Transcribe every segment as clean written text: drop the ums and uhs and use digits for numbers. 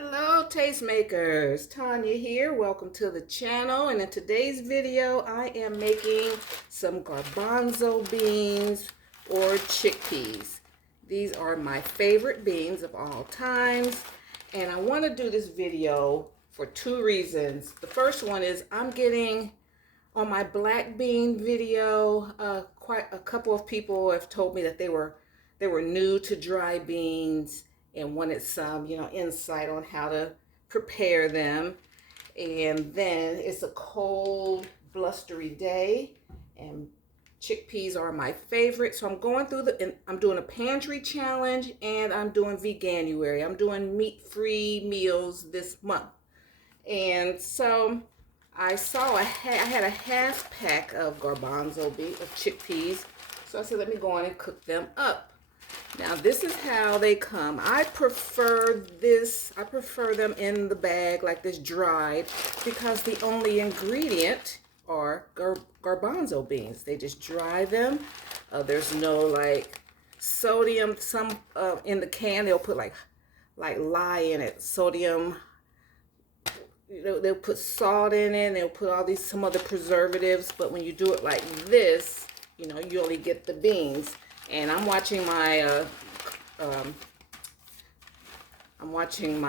Hello tastemakers, Tanya here. Welcome to the channel, and in today's video I am making some garbanzo beans or chickpeas. These are my favorite beans of all times, and I want to do this video for two reasons. The first one is I'm getting on my black bean video, quite a couple of people have told me that they were new to dry beans and wanted some, insight on how to prepare them. And then it's a cold, blustery day, and chickpeas are my favorite. So I'm going through I'm doing a pantry challenge, and I'm doing Veganuary. I'm doing meat-free meals this month. And so I saw I had a half pack of chickpeas. So I said, let me go on and cook them up. Now this is how they come. I prefer them in the bag like this, dried, because the only ingredient are garbanzo beans. They just dry them. There's no like sodium. Some in the can they'll put like lye in it, sodium. They'll put salt in it, and they'll put some other preservatives. But when you do it like this, you only get the beans. And I'm watching my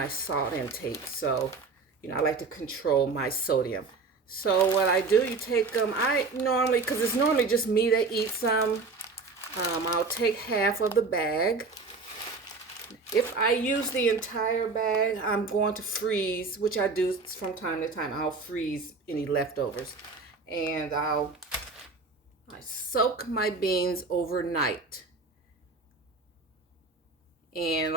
salt intake, so I like to control my sodium. So what I do, you take them. Because it's normally just me that eats them. I'll take half of the bag. If I use the entire bag, I'm going to freeze, which I do from time to time. I'll freeze any leftovers, and I soak my beans overnight. And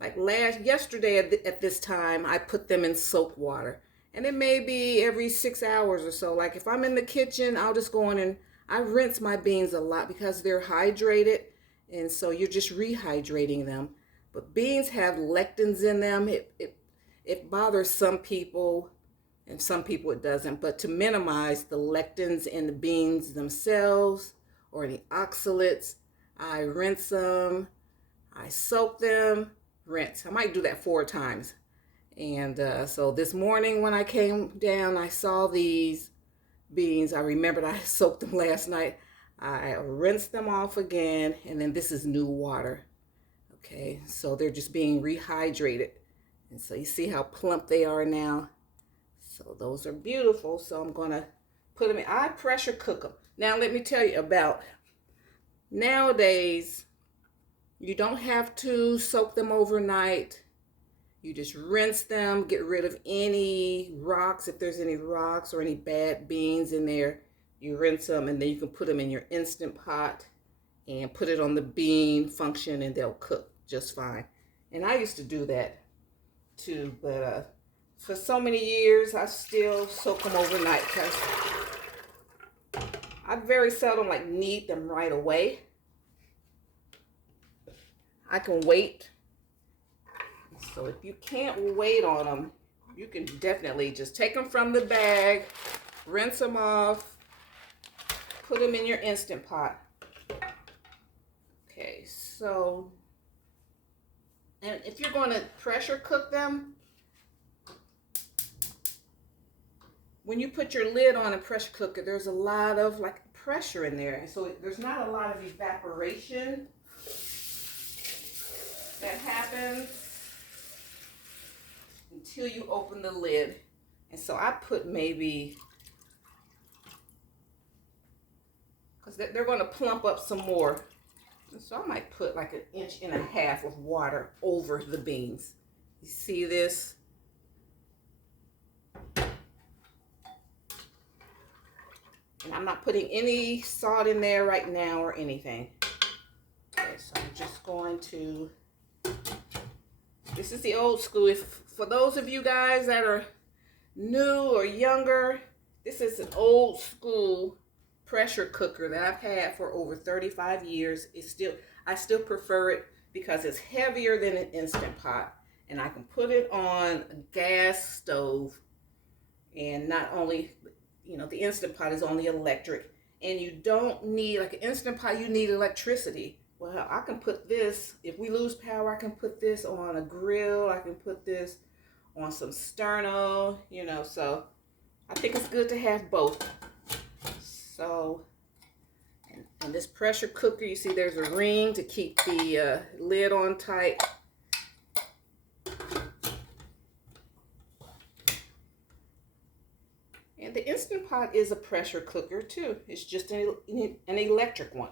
yesterday at this time, I put them in soap water. And it may be every 6 hours or so. Like if I'm in the kitchen, I'll just go in and I rinse my beans a lot because they're hydrated. And so you're just rehydrating them. But beans have lectins in them. It bothers some people, and some people it doesn't. But to minimize the lectins in the beans themselves or any oxalates, I rinse them, I soak them, rinse. I might do that 4 times. And so this morning when I came down, I saw these beans. I remembered I soaked them last night. I rinsed them off again, and then this is new water. Okay, so they're just being rehydrated. And so you see how plump they are now. So those are beautiful. So I'm going to put them in. I pressure cook them. Now let me tell you about nowadays, you don't have to soak them overnight. You just rinse them, get rid of any rocks. If there's any rocks or any bad beans in there, you rinse them, and then you can put them in your Instant Pot and put it on the bean function, and they'll cook just fine. And I used to do that too, but for so many years I still soak them overnight because I very seldom need them right away. I can wait. So if you can't wait on them, you can definitely just take them from the bag, rinse them off, put them in your Instant Pot. Okay, so, and if you're going to pressure cook them, when you put your lid on a pressure cooker, there's a lot of pressure in there. And so there's not a lot of evaporation that happens until you open the lid. And so I put maybe, because they're going to plump up some more. And so I might put like 1.5 inches of water over the beans. You see this? And I'm not putting any salt in there right now or anything. Okay, so I'm just going to, this is the old school. For those of you guys that are new or younger, this is an old school pressure cooker that I've had for over 35 years. I still prefer it because it's heavier than an Instant Pot, and I can put it on a gas stove. And not only, the Instant Pot is only electric, and you don't need, like an Instant Pot, you need electricity. well, I can put this, if we lose power, I can put this on a grill. I can put this on some sterno, you know, so I think it's good to have both. So, and this pressure cooker, you see there's a ring to keep the lid on tight. And the Instant Pot is a pressure cooker too. It's just an electric one.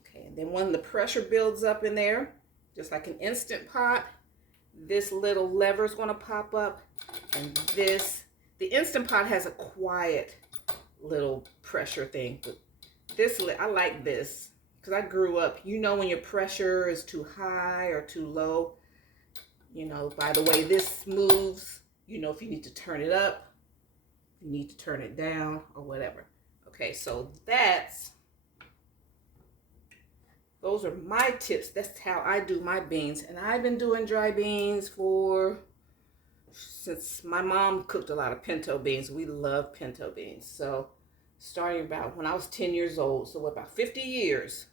Okay, and then when the pressure builds up in there, just like an Instant Pot, this little lever is going to pop up, and the Instant Pot has a quiet little pressure thing. But this, I like this because I grew up, you know, when your pressure is too high or too low, you know, by the way this moves, you know, if you need to turn it up, you need to turn it down or whatever. Okay, so those are my tips. That's how I do my beans. And I've been doing dry beans since my mom cooked a lot of pinto beans. We love pinto beans. So starting about when I was 10 years old. So about 50 years,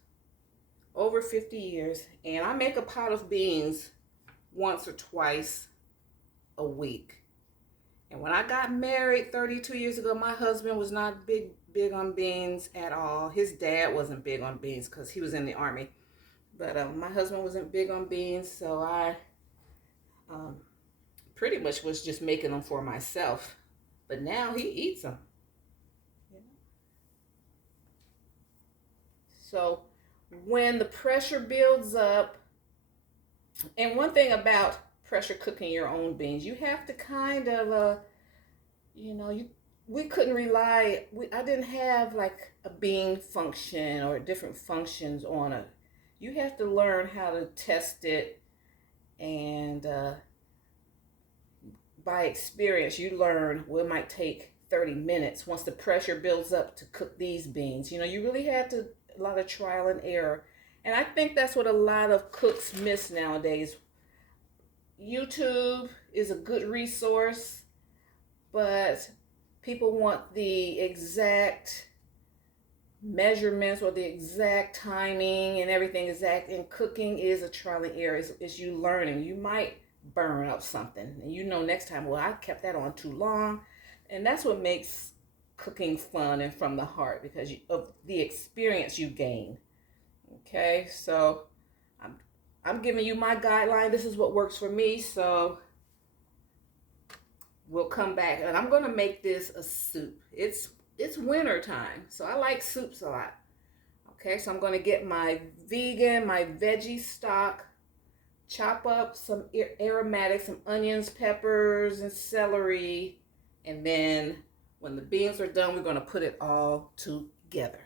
over 50 years. And I make a pot of beans once or twice a week. And when I got married 32 years ago, my husband was not big on beans at all. His dad wasn't big on beans because he was in the army. But my husband wasn't big on beans, so I pretty much was just making them for myself. But now he eats them. Yeah. So when the pressure builds up, and one thing about pressure cooking your own beans, you have to kind of, you know, we couldn't rely, I didn't have like a bean function or different functions on it. You have to learn how to test it, and by experience, you learn, well, it might take 30 minutes once the pressure builds up to cook these beans. You know, you really had a lot of trial and error. And I think that's what a lot of cooks miss nowadays. YouTube is a good resource, but people want the exact measurements or the exact timing and everything exact, and cooking is a trial and error. It's you learning. You might burn up something, and you know next time, well, I kept that on too long. And that's what makes cooking fun and from the heart, because of the experience you gain. Okay, so I'm giving you my guideline. This is what works for me. So we'll come back, and I'm gonna make this a soup. It's winter time, so I like soups a lot. Okay, so I'm gonna get my veggie stock, chop up some aromatics, some onions, peppers, and celery, and then when the beans are done, we're gonna put it all together.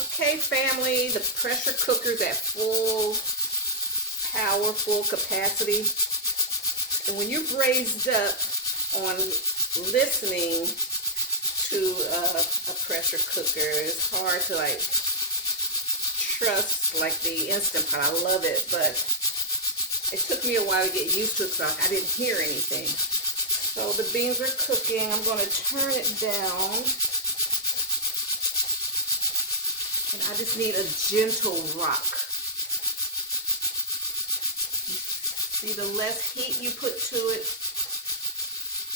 Okay, family, the pressure cooker's at full power, full capacity. And when you've raised up on listening to a pressure cooker, it's hard to like trust like the Instant Pot. I love it, but it took me a while to get used to it because I didn't hear anything. So the beans are cooking. I'm going to turn it down. And I just need a gentle rock. See, the less heat you put to it,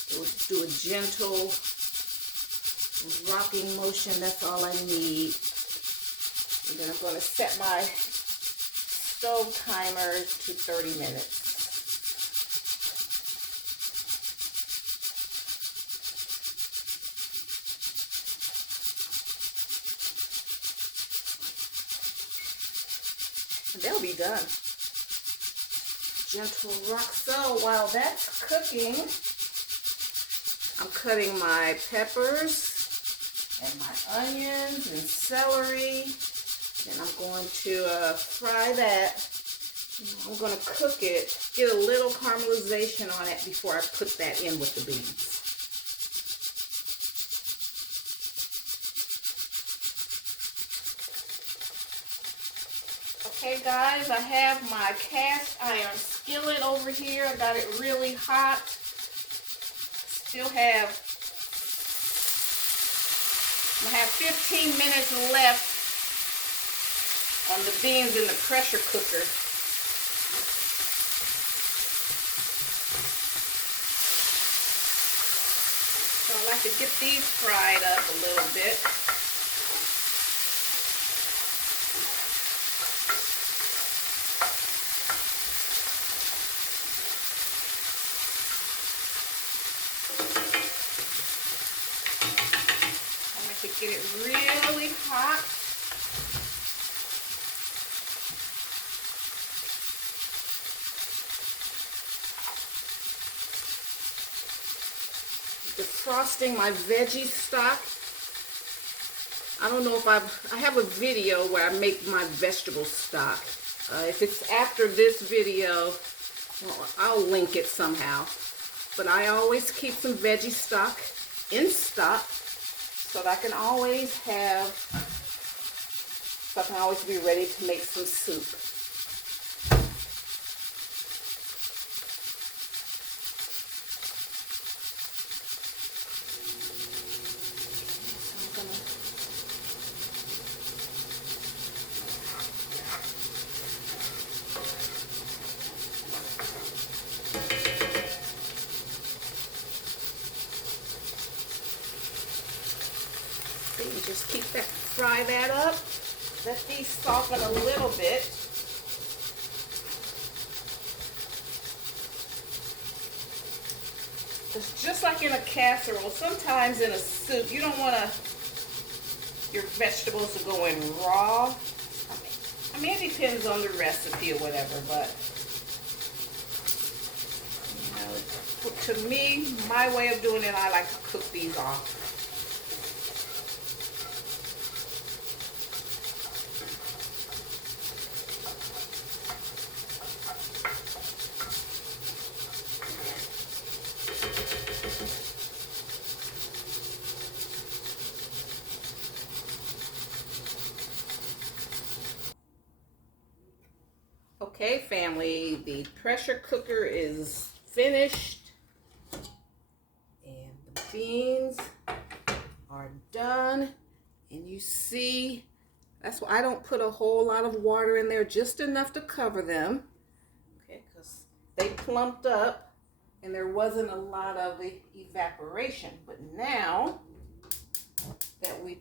it will do a gentle rocking motion. That's all I need. And then I'm going to set my stove timer to 30 minutes. And they'll be done. Gentle rock. So while that's cooking, I'm cutting my peppers and my onions and celery. And I'm going to fry that. I'm going to cook it, get a little caramelization on it before I put that in with the beans. Okay guys, I have my cast iron skillet over here. I got it really hot. Still have 15 minutes left on the beans in the pressure cooker. So I like to get these fried up a little bit. I like to get it really hot. Defrosting my veggie stock. I don't know if I have a video where I make my vegetable stock. If it's after this video, well, I'll link it somehow. But I always keep some veggie stock in stock so that I can always be ready to make some soup. Just fry that up. Let these soften a little bit. It's just like in a casserole. Sometimes in a soup, you don't want your vegetables to go in raw. I mean, it depends on the recipe or whatever, but you know, to me, my way of doing it, I like to cook these off. Okay, family, the pressure cooker is finished and the beans are done, and you see that's why I don't put a whole lot of water in there, just enough to cover them, okay, because they plumped up and there wasn't a lot of evaporation. But now that we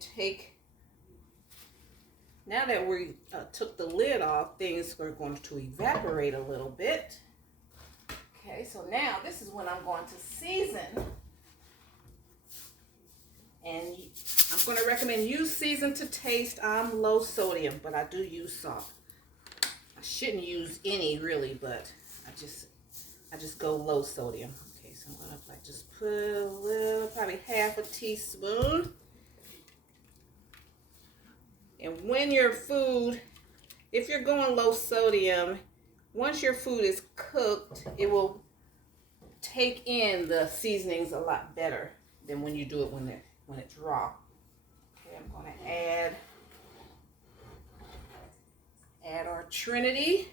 took the lid off, things are going to evaporate a little bit. Okay, so now this is when I'm going to season. And I'm going to recommend you season to taste. I'm low sodium, but I do use salt. I shouldn't use any really, but I just go low sodium. Okay, so I'm going to just put a little, probably half a teaspoon. And when your food, if you're going low sodium, once your food is cooked, it will take in the seasonings a lot better than when you do it when it's raw. Okay, I'm going to add our Trinity.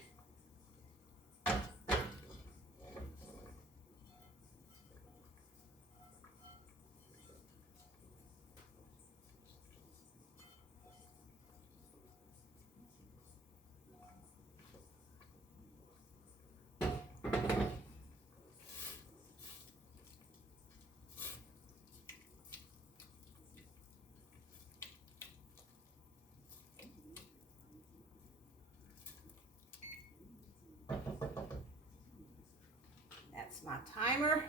That's my timer.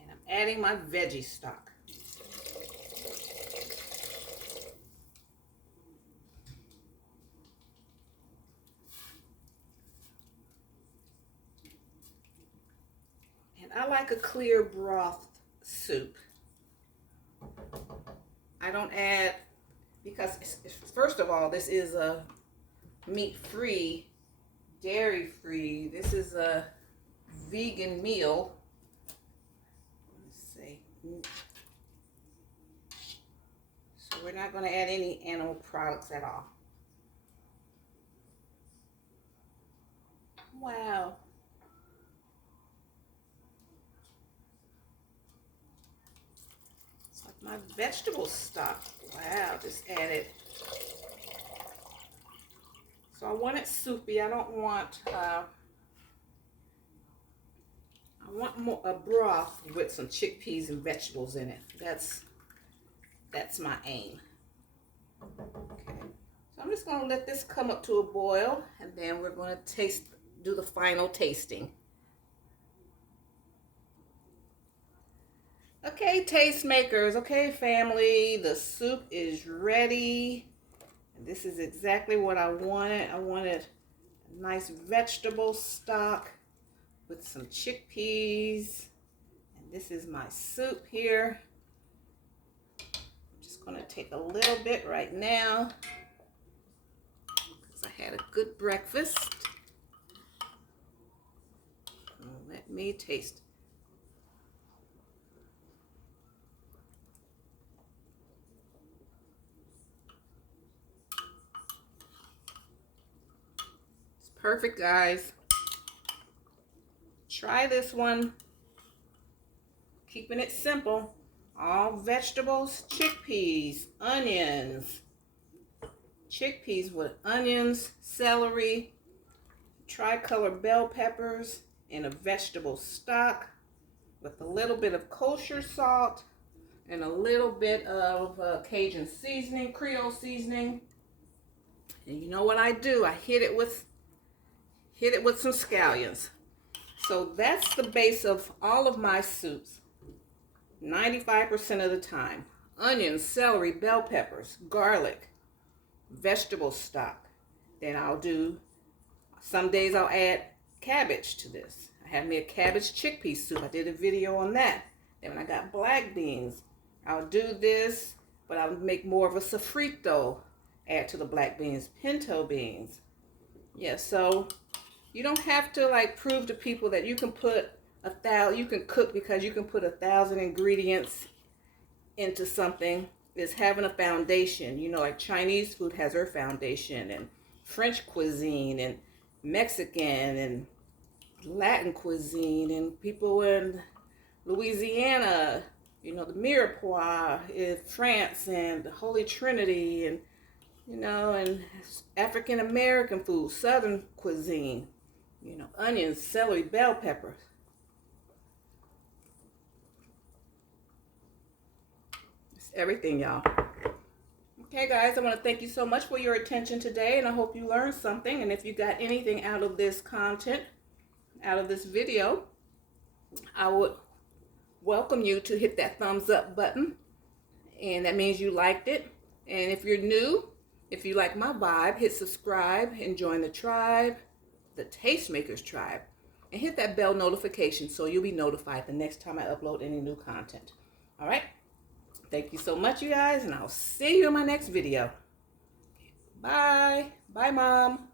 And I'm adding my veggie stock. And I like a clear broth soup. I don't add, because first of all, this is a meat-free, dairy-free. This is a vegan meal. Let's see. So we're not going to add any animal products at all. Wow. my vegetable stock. Wow, just added. So I want it soupy. I don't want, I want more a broth with some chickpeas and vegetables in it. That's my aim. Okay. So I'm just going to let this come up to a boil, and then we're going to do the final tasting. Okay, tastemakers. Okay, family, the soup is ready. And this is exactly what I wanted. I wanted a nice vegetable stock with some chickpeas. And this is my soup here. I'm just going to take a little bit right now because I had a good breakfast. Let me taste. Perfect, guys. Try this one. Keeping it simple. All vegetables, chickpeas, onions. Chickpeas with onions, celery, tricolor bell peppers, and a vegetable stock with a little bit of kosher salt and a little bit of Cajun seasoning, Creole seasoning. And you know what I do? I hit it with some scallions. So that's the base of all of my soups, 95% of the time. Onions, celery, bell peppers, garlic, vegetable stock. Then some days I'll add cabbage to this. I have me a cabbage chickpea soup. I did a video on that. Then when I got black beans, I'll do this, but I'll make more of a sofrito, add to the black beans, pinto beans. Yeah, so you don't have to like prove to people that you can put you can cook because you can put 1,000 ingredients into something. It's having a foundation. You know, like Chinese food has their foundation, and French cuisine, and Mexican, and Latin cuisine, and people in Louisiana, you know, the mirepoix in France, and the Holy Trinity, and you know, and African American food, Southern cuisine. You know, onions, celery, bell peppers. It's everything, y'all. Okay, guys, I want to thank you so much for your attention today, and I hope you learned something. And if you got anything out of this content, out of this video, I would welcome you to hit that thumbs up button, and that means you liked it. And if you're new, if you like my vibe, hit subscribe and join the tribe, the Tastemakers tribe, and hit that bell notification so you'll be notified the next time I upload any new content. All right? Thank you so much, you guys, and I'll see you in my next video. Bye. Bye, Mom.